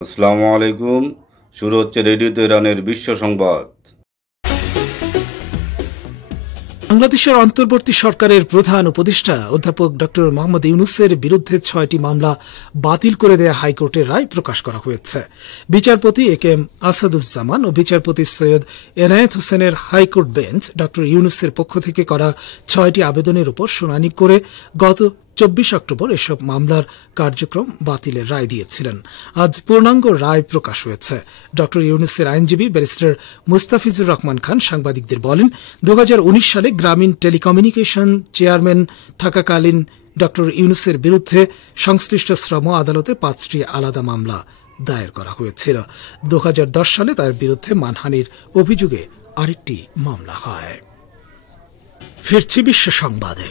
আসসালামু আলাইকুম। শুরু হচ্ছে রেডিও তেহরানের বিশ্ব সংবাদ। বাংলাদেশের অন্তর্বর্তী সরকারের প্রধান উপদেষ্টা অধ্যাপক ড মোহাম্মদ ইউনূসের বিরুদ্ধে ৬টি মামলা বাতিল করে দেয়া হাইকোর্টের রায় প্রকাশ করা হয়েছে। বিচারপতি এ কে এম আসাদুজ্জামান ও বিচারপতি সৈয়দ এনায়েত হোসেনের হাইকোর্ট বেঞ্চ ড ইউনূসের পক্ষ থেকে করা ৬টি আবেদনের উপর শুনানি করে গত ২৪ অক্টোবর এসব মামলার কার্যক্রম বাতিলের রায় দিয়েছিলেন। আজ পূর্ণাঙ্গ রায় প্রকাশ হয়েছে। ড ইউনূসের আইনজীবী ব্যারিস্টার মুস্তাফিজুর রহমান খান সাংবাদিকদের বলেন, ২০১৯ সালে গ্রামীণ টেলিকমিউনিকেশন চেয়ারম্যান থাকাকালীন ড ইউনূসের বিরুদ্ধে সংশ্লিষ্ট শ্রম আদালতে ৫টি আলাদা মামলা দায়ের করা হয়েছিল। ২০১০ সালে তার বিরুদ্ধে মানহানির অভিযোগে আরেকটি মামলা হয়। ফিরছি বিশ্ব সংবাদে।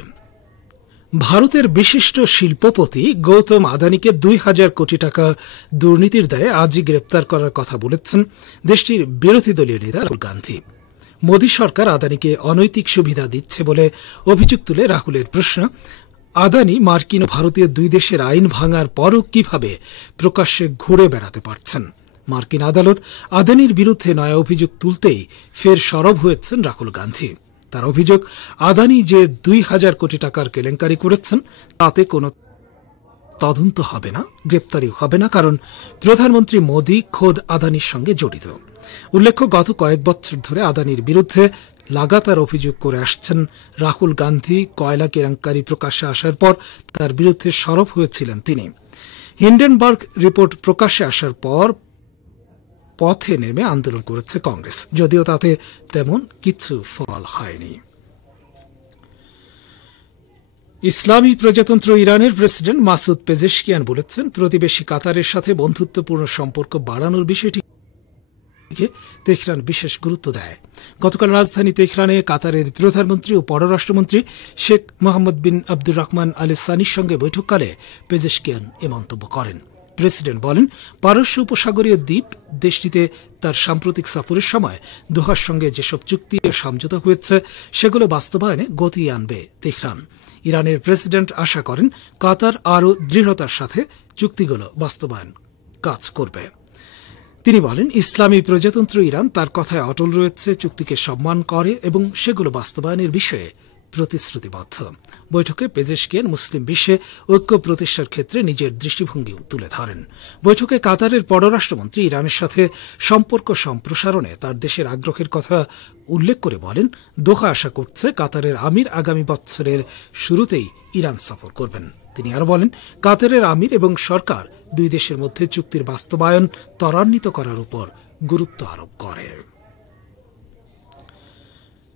ভারতের বিশিষ্ট শিল্পপতি গৌতম আদানিকে ২,০০০ কোটি টাকা দুর্নীতির দায়ে আজই গ্রেপ্তার করার কথা বলেছেন দেশটির বিরোধী দলীয় নেতা রাহুল গান্ধী। মোদী সরকার আদানিকে অনৈতিক সুবিধা দিচ্ছে বলে অভিযোগ তুলে রাহুলের প্রশ্ন, আদানি মার্কিন ও ভারতীয় দুই দেশের আইন ভাঙার পরও কিভাবে প্রকাশ্যে ঘুরে বেড়াতে পারছেন। মার্কিন আদালত আদানির বিরুদ্ধে নয়া অভিযোগ তুলতেই ফের সরব হয়েছেন রাহুল গান্ধী। তার অভিযোগ, আদানি যে ২,০০০ কোটি টাকার কেলেঙ্কারি করেছেন তাতে কোনো তদন্ত হবে না, গ্রেপ্তারিও হবে না, কারণ প্রধানমন্ত্রী মোদী খোদ আদানির সঙ্গে জড়িত। উল্লেখ্য, গত কয়েক বছর ধরে আদানির বিরুদ্ধে লাগাতার অভিযোগ করে আসছেন রাহুল গান্ধী। কয়লা কেলেঙ্কারি প্রকাশ্যে আসার পর তার বিরুদ্ধে সরব হয়েছিলেন তিনি। হিন্ডেনবার্গ রিপোর্ট প্রকাশ্যে আসার পর পথে নেমে আন্দোলন করেছে কংগ্রেস, যদিও তাতে তেমন কিছু ফল হয়নি। ইসলামী প্রজাতন্ত্র ইরানের প্রেসিডেন্ট মাসুদ পেজেশকিয়ান বলেছেন, প্রতিবেশী কাতারের সাথে বন্ধুত্বপূর্ণ সম্পর্ক বাড়ানোর বিষয়টি তেহরান বিশেষ গুরুত্ব দেয়। গতকাল রাজধানী তেহরানে কাতারের প্রধানমন্ত্রী ও পররাষ্ট্রমন্ত্রী শেখ মোহাম্মদ বিন আব্দুর রহমান আল সানির সঙ্গে বৈঠককালে পেজেশকিয়ান এ মন্তব্য করেন। প্রেসিডেন্ট বলেন, পারস্য উপসাগরীয় দ্বীপ দেশটিতে তার সাম্প্রতিক সফরের সময় দোহার সঙ্গে যেসব চুক্তি ও সমঝোতা হয়েছে সেগুলো বাস্তবায়নে গতি আনবে তেহরান। ইরানের প্রেসিডেন্ট আশা করেন কাতার আরও দৃঢ়তার সাথে চুক্তিগুলো বাস্তবায়ন কাজ করবে। তিনি বলেন, ইসলামী প্রজাতন্ত্র ইরান তার কথায় অটল রয়েছে, চুক্তিকে সম্মান করে এবং সেগুলো বাস্তবায়নের বিষয়ে প্রতিশ্রুতিবদ্ধ। বৈঠকে পেজেশকিয়ান মুসলিম বিশ্বে ঐক্য প্রতিষ্ঠার ক্ষেত্রে নিজের দৃষ্টিভঙ্গিও তুলে ধরেন। বৈঠকে কাতারের পররাষ্ট্রমন্ত্রী ইরানের সাথে সম্পর্ক সম্প্রসারণে তার দেশের আগ্রহের কথা উল্লেখ করে বলেন, দোহা আশা করছে কাতারের আমির আগামী বছরের শুরুতেই ইরান সফর করবেন। তিনি আরো বলেন, কাতারের আমির এবং সরকার দুই দেশের মধ্যে চুক্তির বাস্তবায়ন ত্বরান্বিত করার উপর গুরুত্ব আরোপ করে।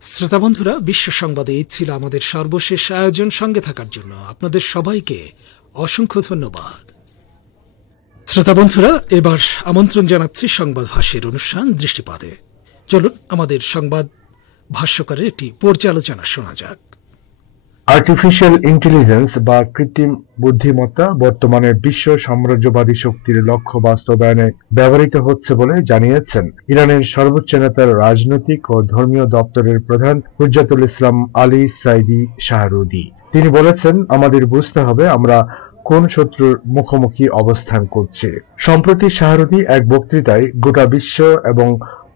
শ্রোতা বন্ধুরা, বিশ্ব সংবাদে এই ছিল আমাদের সর্বশেষ আয়োজন। সঙ্গে থাকার জন্য আপনাদের সবাইকে অসংখ্য ধন্যবাদ। শ্রোতা বন্ধুরা, এবার আমন্ত্রণ জানাচ্ছি সংবাদ ভাষ্যের অনুষ্ঠান দৃষ্টিপাতে। চলুন আমাদের সংবাদ ভাষ্যকারের একটি পর্যালোচনা শোনা যাক। আর্টিফিশিয়াল ইন্টেলিজেন্স বা কৃত্রিম বুদ্ধিমত্তা বর্তমানে বিশ্ব সাম্রাজ্যবাদী শক্তির লক্ষ্য বাস্তবায়নে ব্যবহৃত হচ্ছে বলে জানিয়েছেন ইরানের সর্বোচ্চ নেতার রাজনৈতিক ও ধর্মীয় দপ্তরের প্রধান হুজ্জাতুল ইসলাম আলী সাইদি শাহরুদি। তিনি বলেছেন, আমাদের বুঝতে হবে আমরা কোন শত্রুর মুখোমুখি অবস্থান করছি। সম্প্রতি শাহরুদি এক বক্তৃতায় গোটা বিশ্ব এবং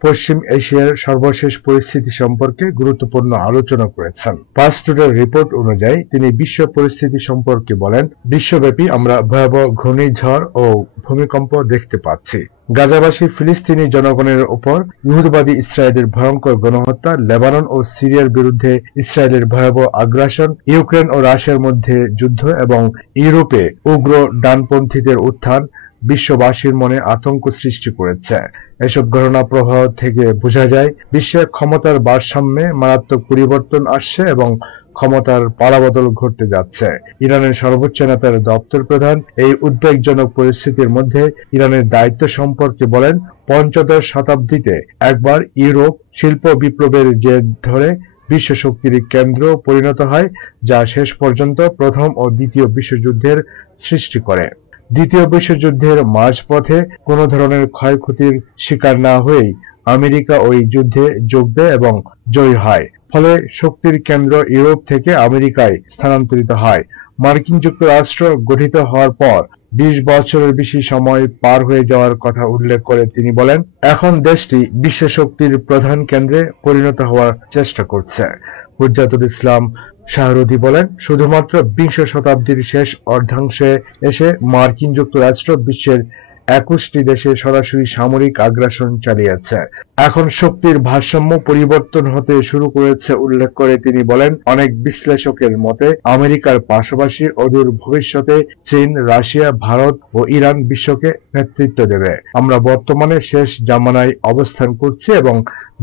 পশ্চিম এশিয়ার সর্বশেষ পরিস্থিতি সম্পর্কে গুরুত্বপূর্ণ আলোচনা করেছেন। পাঁচ টুডের রিপোর্ট অনুযায়ী তিনি বিশ্ব পরিস্থিতি সম্পর্কে বলেন, বিশ্বব্যাপী আমরা ভয়াবহ ঘূর্ণিঝড় ও ভূমিকম্প দেখতে পাচ্ছি। গাজাবাসী ফিলিস্তিনি জনগণের উপর ইহুদিবাদী ইসরায়েলের ভয়ঙ্কর গণহত্যা, লেবানন ও সিরিয়ার বিরুদ্ধে ইসরায়েলের ভয়াবহ আগ্রাসন, ইউক্রেন ও রাশিয়ার মধ্যে যুদ্ধ এবং ইউরোপে উগ্র ডানপন্থীদের উত্থান বিশ্ববাসীর মনে আতঙ্ক সৃষ্টি করেছে। এসব ঘটনা প্রবাহ থেকে বোঝা যায় বিশ্বের ক্ষমতার ভারসাম্যে মারাত্মক পরিবর্তন আসছে এবং ক্ষমতার পালাবদল ঘটতে যাচ্ছে। ইরানের সর্বোচ্চ নেতার দপ্তর প্রধান এই উদ্বেগজনক পরিস্থিতির মধ্যে ইরানের দায়িত্ব সম্পর্কে বলেন, পঞ্চদশ শতাব্দীতে একবার ইউরোপ শিল্প বিপ্লবের জের ধরে বিশ্ব শক্তির কেন্দ্র পরিণত হয়, যা শেষ পর্যন্ত প্রথম ও দ্বিতীয় বিশ্বযুদ্ধের সৃষ্টি করে। দ্বিতীয় বিশ্বযুদ্ধের মাঝপথে কোনো ধরনের ক্ষয়ক্ষতির শিকার না হয়েই আমেরিকা ওই যুদ্ধে যোগ দেয় এবং জয়ী হয়। ফলে শক্তির কেন্দ্র ইউরোপ থেকে আমেরিকায় স্থানান্তরিত হয়। মার্কিন যুক্তরাষ্ট্র গঠিত হওয়ার পর 20 বছরের বেশি সময় পার হয়ে যাওয়ার কথা উল্লেখ করে তিনি বলেন, এখন দেশটি বিশ্ব শক্তির প্রধান কেন্দ্রে পরিণত হওয়ার চেষ্টা করছে। হুজ্জাতুল ইসলাম শাহরুদি বলেন, শুধুমাত্র 20 শতাব্দীর শেষ অর্ধাংশে এসে মার্কিন যুক্তরাষ্ট্র বিশ্বের 21টি দেশে সরাসরি সামরিক আগ্রাসন চালিয়েছে। এখন শক্তির ভারসাম্য পরিবর্তন হতে শুরু করেছে উল্লেখ করে তিনি বলেন, অনেক বিশ্লেষকের মতে আমেরিকার পাশাপাশি অদূর ভবিষ্যতে চীন, রাশিয়া, ভারত ও ইরান বিশ্বকে নেতৃত্ব দেবে। আমরা বর্তমানে শেষ জামানায় অবস্থান করছি এবং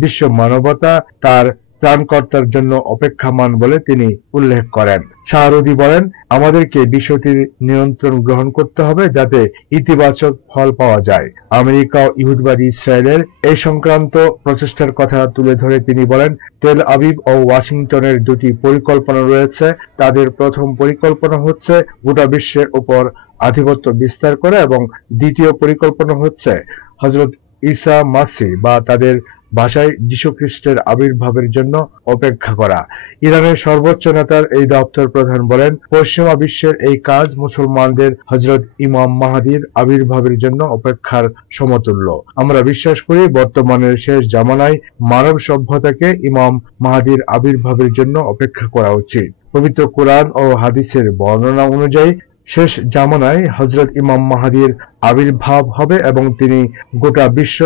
বিশ্ব মানবতা তার ত্রাণকর্তার জন্য অপেক্ষামান বলে তিনি উল্লেখ করেন। শাহরুদি বলেন, আমাদেরকে বিষয়টির নিয়ন্ত্রণ গ্রহণ করতে হবে যাতে ইতিবাচক ফল পাওয়া যায়। আমেরিকা ও ইহুদিবাদী ইসরায়েলের এই সংক্রান্ত প্রচেষ্টার কথা তুলে ধরে তিনি বলেন, তেল আবিব ও ওয়াশিংটনের দুটি পরিকল্পনা রয়েছে। তাদের প্রথম পরিকল্পনা হচ্ছে গোটা বিশ্বের উপর আধিপত্য বিস্তার করা এবং দ্বিতীয় পরিকল্পনা হচ্ছে হযরত ঈসা মাসিহ বা তাদের ভাষায় যীশু খ্রিস্টের আবির্ভাবের জন্য অপেক্ষা করা। ইরানের সর্বোচ্চ নেতার এই দপ্তর প্রধান বলেন, পশ্চিমা বিশ্বের এই কাজ মুসলমানদের হযরত ইমাম মাহদীর আবির্ভাবের জন্য অপেক্ষার সমতুল্য। আমরা বিশ্বাস করি বর্তমানের শেষ জামানায় মানব সভ্যতাকে ইমাম মাহদীর আবির্ভাবের জন্য অপেক্ষা করা উচিত। পবিত্র কোরআন ও হাদিসের বর্ণনা অনুযায়ী শেষ জামানায় হযরত ইমাম মাহদীর আবির্ভাব হবে এবং তিনি গোটা বিশ্ব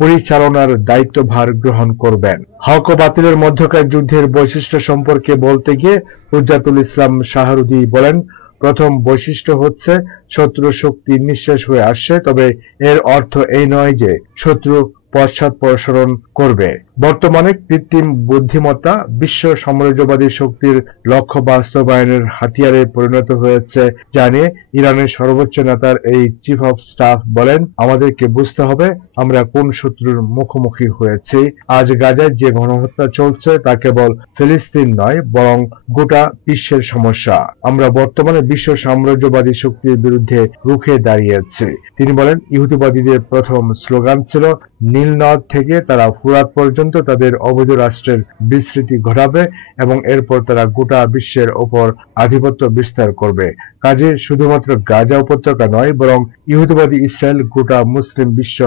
পরিচালনার দায়িত্বভার গ্রহণ করবেন। হক ও বাতিলের মধ্যকার যুদ্ধের বৈশিষ্ট্য সম্পর্কে বলতে গিয়ে হুজ্জাতুল ইসলাম শাহরুদি বলেন, প্রথম বৈশিষ্ট্য হচ্ছে শত্রু শক্তি নিঃশেষ হয়ে আসছে, তবে এর অর্থ এই নয় যে শত্রু পশ্চাৎপসরণ করবে। বর্তমানে কৃত্রিম বুদ্ধিমত্তা বিশ্ব সাম্রাজ্যবাদী শক্তির লক্ষ্য বাস্তবায়নের হাতিয়ারে পরিণত হয়েছে জানিয়ে ইরানের সর্বোচ্চ নেতার এই চিফ অব স্টাফ বলেন, আমাদেরকে বুঝতে হবে আমরা কোন শত্রুর মুখোমুখি হয়েছি। আজ গাজায় যে গণহত্যা চলছে তা কেবল ফিলিস্তিন নয় বরং গোটা বিশ্বের সমস্যা। আমরা বর্তমানে বিশ্ব সাম্রাজ্যবাদী শক্তির বিরুদ্ধে রুখে দাঁড়িয়েছি। তিনি বলেন, ইহুদিবাদীদের প্রথম স্লোগান ছিল নীল নদ থেকে তারা ফুরাত পর্যন্ত তাদের অবৈধ রাষ্ট্রের বিস্তৃতি ঘটাবে এবং এরপর তারা গোটা বিশ্বের ওপর আধিপত্য বিস্তার করবে। কাজে শুধুমাত্র গাজা উপত্যকা নয় বরং ইহুদিবাদী ইসরায়েল গোটা মুসলিম বিশ্ব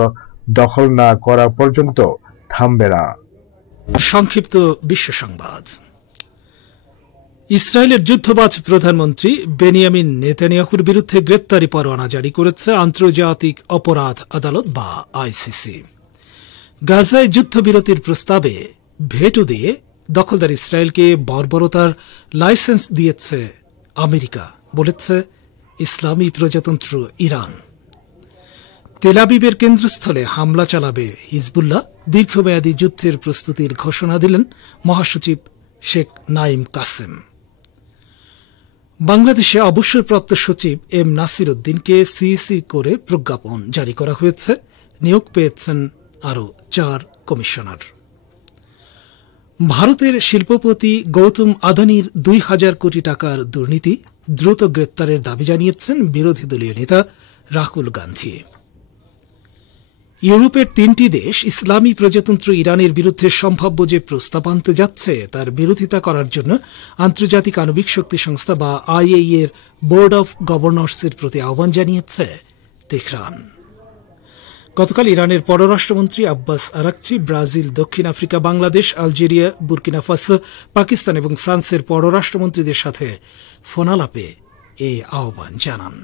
দখল না করা পর্যন্ত থামবে না। সংক্ষিপ্ত বিশ্ব সংবাদ। ইসরায়েলের যুদ্ধবাজ প্রধানমন্ত্রী বেনিয়ামিন নেতানিয়াহুর বিরুদ্ধে গ্রেপ্তারি পরোয়ানা জারি করেছে আন্তর্জাতিক অপরাধ আদালত বা আইসিসি। গাজায় যুদ্ধবিরতির প্রস্তাবে ভেটো দিয়ে দখলদার ইসরায়েলকে বর্বরতার লাইসেন্স দিয়েছে আমেরিকা, বলেছে ইসলামী প্রজাতন্ত্র ইরান। তেল আবিবের কেন্দ্রস্থলে হামলা চালাবে হিজবুল্লাহ। দীর্ঘমেয়াদী যুদ্ধের প্রস্তুতির ঘোষণা দিলেন মহাসচিব শেখ নাঈম কাসেম। বাংলাদেশে অবসরপ্রাপ্ত সচিব এম নাসির উদ্দিনকে সিইসি করে প্রজ্ঞাপন জারি করা হয়েছে। নিয়োগ পেয়েছেন আরও 4 কমিশনার। ভারতের শিল্পপতি গৌতম আদানির 2000 কোটি টাকার দুর্নীতি দ্রুত গ্রেপ্তারের দাবি জানিয়েছেন বিরোধী দলীয় নেতা রাহুল গান্ধী। ইউরোপের 3টি দেশ ইসলামী প্রজাতন্ত্র ইরানের বিরুদ্ধে সম্ভাব্য যে প্রস্তাব আনতে যাচ্ছে তার বিরোধিতা করার জন্য আন্তর্জাতিক আণবিক শক্তি সংস্থা বা আইএইএ এর বোর্ড অব গভর্নর্সের প্রতি আহ্বান জানিয়েছে তেহরান। গতকাল ইরানের পররাষ্ট্রমন্ত্রী আব্বাস আরাকচি ব্রাজিল, দক্ষিণ Africa, Bangladesh, Algeria, Burkina Faso, Pakistan এবং ফ্রান্সের পররাষ্ট্রমন্ত্রীদের সাথে ফোনালাপে এই আহ্বান জানান।